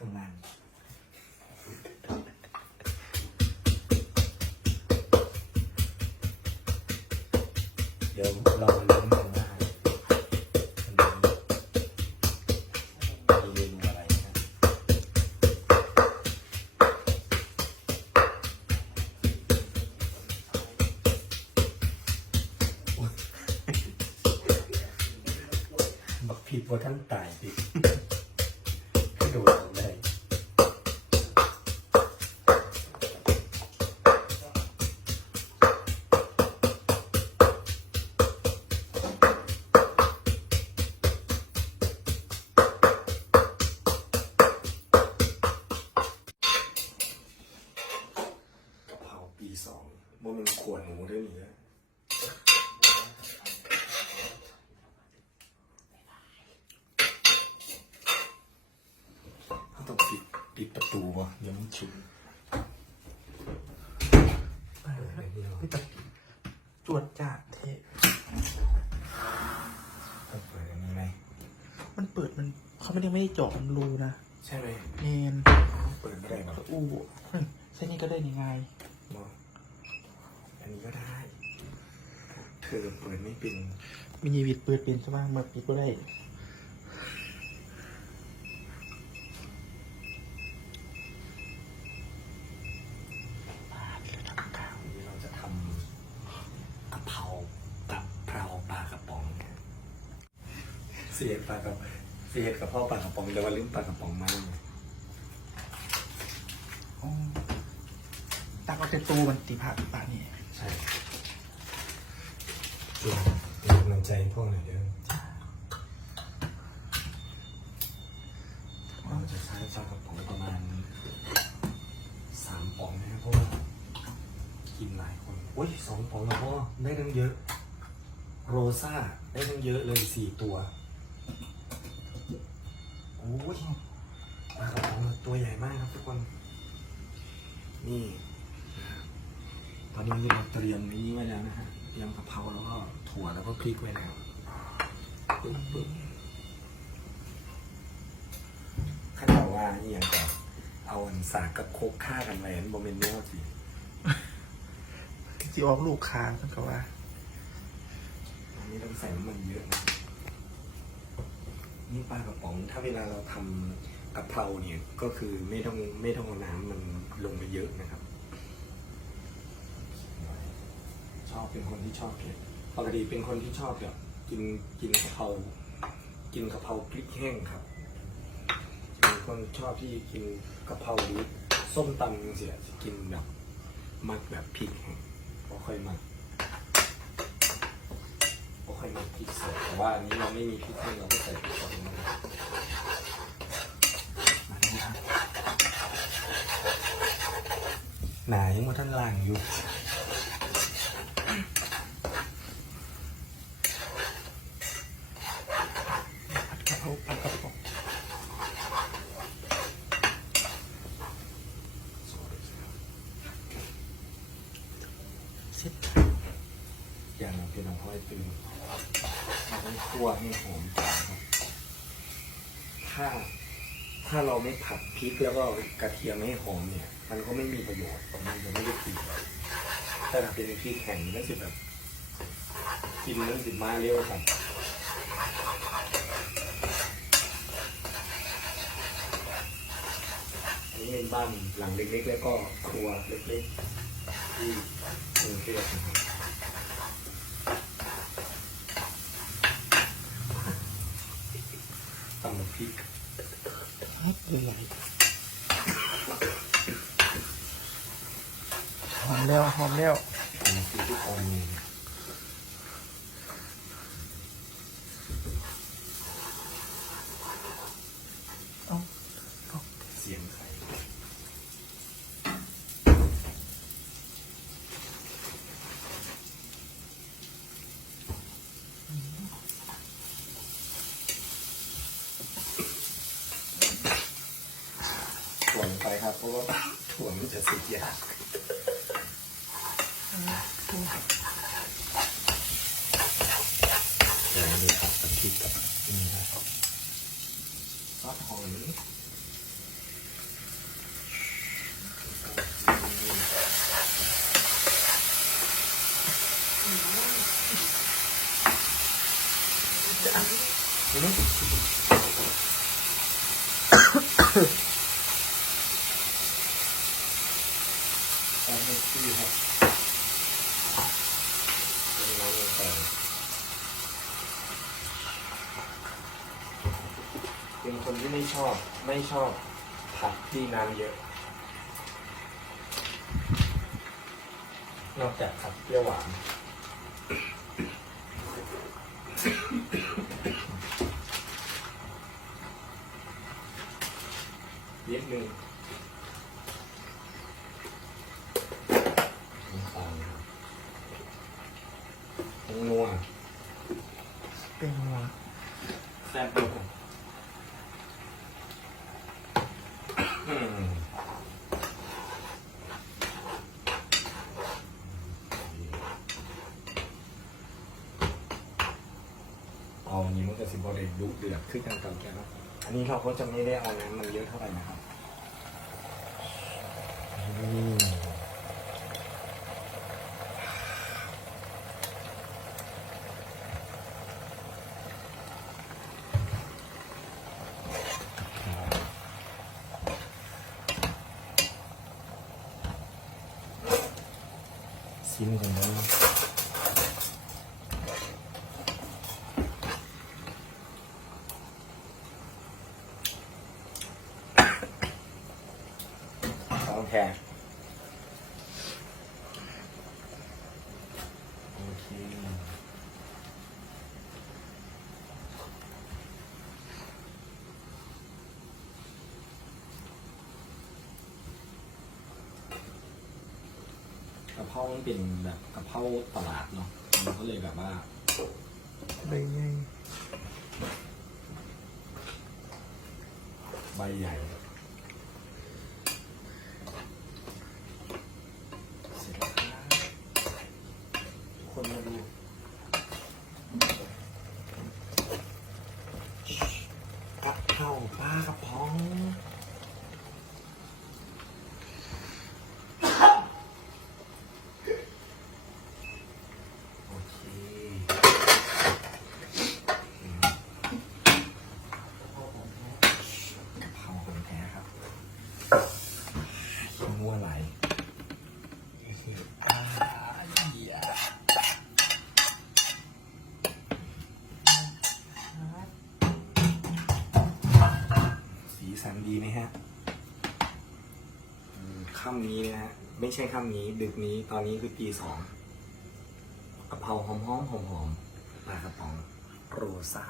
ข้างล่างเดี๋ยวเรามาลุ้นกันว่ามันมีเมนูอะไรนะบบักผิดว่าท่านตายดิกระโดด มันขวดหมูได้หรือต้องปิดปิดประตูวะเดี๋ยวมันฉุนพี่ตะจวดจาดเทต้องเปิดอันนี้ไหมมันเปิดมันเขาไม่ได้ไม่ได้เจาะมันรูนะ ใช่ไหมเมนเปิดไม่ได้หรออู้เฮ้ยเส้นนี้ก็ได้นี่ไงมออั นนี้ก็ได้ เธอเปิดไม่เป็นมียีวิดเปิดเป็นใช่ไหมมาปิดก็ได้ วันนี้เราจะทำกะเพรากะเพราปลากระป๋องเสียดปลากระเสียดกระเพราปลากระป๋องแต่ว่าลืมปลากระป๋องมาก ตักเอาแต่ตูมันตีผ่าปีปานี่ ใช่เดี๋ยวเป็นกำลังใจให้พวกหน่อยเด้อเราจะใช้ปลากระป๋องประมาณสามป๋องนะครับเพราะว่ากินหลายคนโอ้ยสองป๋องแล้วพ่อได้ตั้งเยอะ โรซ่าได้ตั้งเยอะเลยสี่ตัวโอ้ยปลากระป๋องตัวใหญ่มากครับทุกคน นี่ ตอนนี้เราเตรียมนี้ไว้แล้วนะฮะเตรียมกะเพราแล้วก็ถั่วแล้วก็พริกไว้แล้วปึ๊บปึ๊บข้าบอกว่านี่ยังก่อนเอาอันสากกับโคกฆ่ากันไว้อันโมเมนต์นี้สิจีออกลูกค้างต้องกับว่า อันนี้ต้องใส่น้ำมันเยอะนะ นี่ปลากระป๋อง ถ้าเวลาเราทำกะเพราเนี่ย ก็คือไม่ต้องไม่ต้องเอาน้ำมันลงไปเยอะนะครับ ชอบเป็นคนที่ชอบเผ็ดปกติเป็นคนที่ชอบแบบกินกินกะเพรากินกะเพราพริกแห้งครับเป็นคนชอบที่กินกะเพราหรือส้มตำเสียจะกินแบบมักแบบพริกแห้งก็ค่อยมักก็ค่อยมักพริกสดแต่ว่าอันนี้เราไม่มีพริกแห้งเราก็ใส่พริกสดลงไปมาดูนะหนายังมาท่านล่างอยู่ ผัดกะเพราปลากระป๋อง เสร็จอย่างเราเป็นห้อยตื่นเราต้องคั่วให้หอมครับถ้าถ้าเราไม่ผัดพริกแล้วก็กระเทียมให้หอมเนี่ย มันก็ไม่มีประโยชน์มันจะไม่ได้กินถ้าเราเป็นพริกแข็งก็สิแบบกินแล้วสิมาเร็วครับอันนี้เป็นบ้านหลังเล็กๆแล้วก็ครัวเล็กๆ ที่กรุงเทพตำบักพริกพัดใหญ่หอมแล้วหอมแล้วตำน้ำพริกที่คอมีับ เพราะว่าถั่วมันจะสุกยากเดี๋ยวเราผัดกับพริกกับนี่ครับซอสหอยอืม ลงไปเป็นคนที่ไม่ชอบไม่ชอบผัดที่น้ำเยอะ นอกจากผัดเปรี้ยวหวานดนึงน้ำตาลครับผงนัว เป็นหัวแซ่บด้วยครับอืมเอาอันนี้มันก็สิบริดุเดือดขึ้นกันกันแกนะอันนี้เราก็จะไม่ได้เอาน้ำมันเยอะเท่าไหร่นะครับ อืม ซิมกันแล้วของแท้โอเค กะ เพรามันเป็นแบบกะเพราตลาดเนาะมันก็เลยแบบว่าใบใหญ่ใบใหญ่ เสร็จแล้วครับทุกคนมาดูกะเพราปลากระป๋อง โอเคอืมกะเพราของแท้ครับขี้มัวไหลอ่าเหี้ยสีสันดี ไหมฮะค่ำนี้นะฮะ ไม่ใช่ค่ำนี้ ดึกนี้ตอนนี้คือตีสองกะเพราหอมหอมหอมหอมๆปลากระป๋องโรซา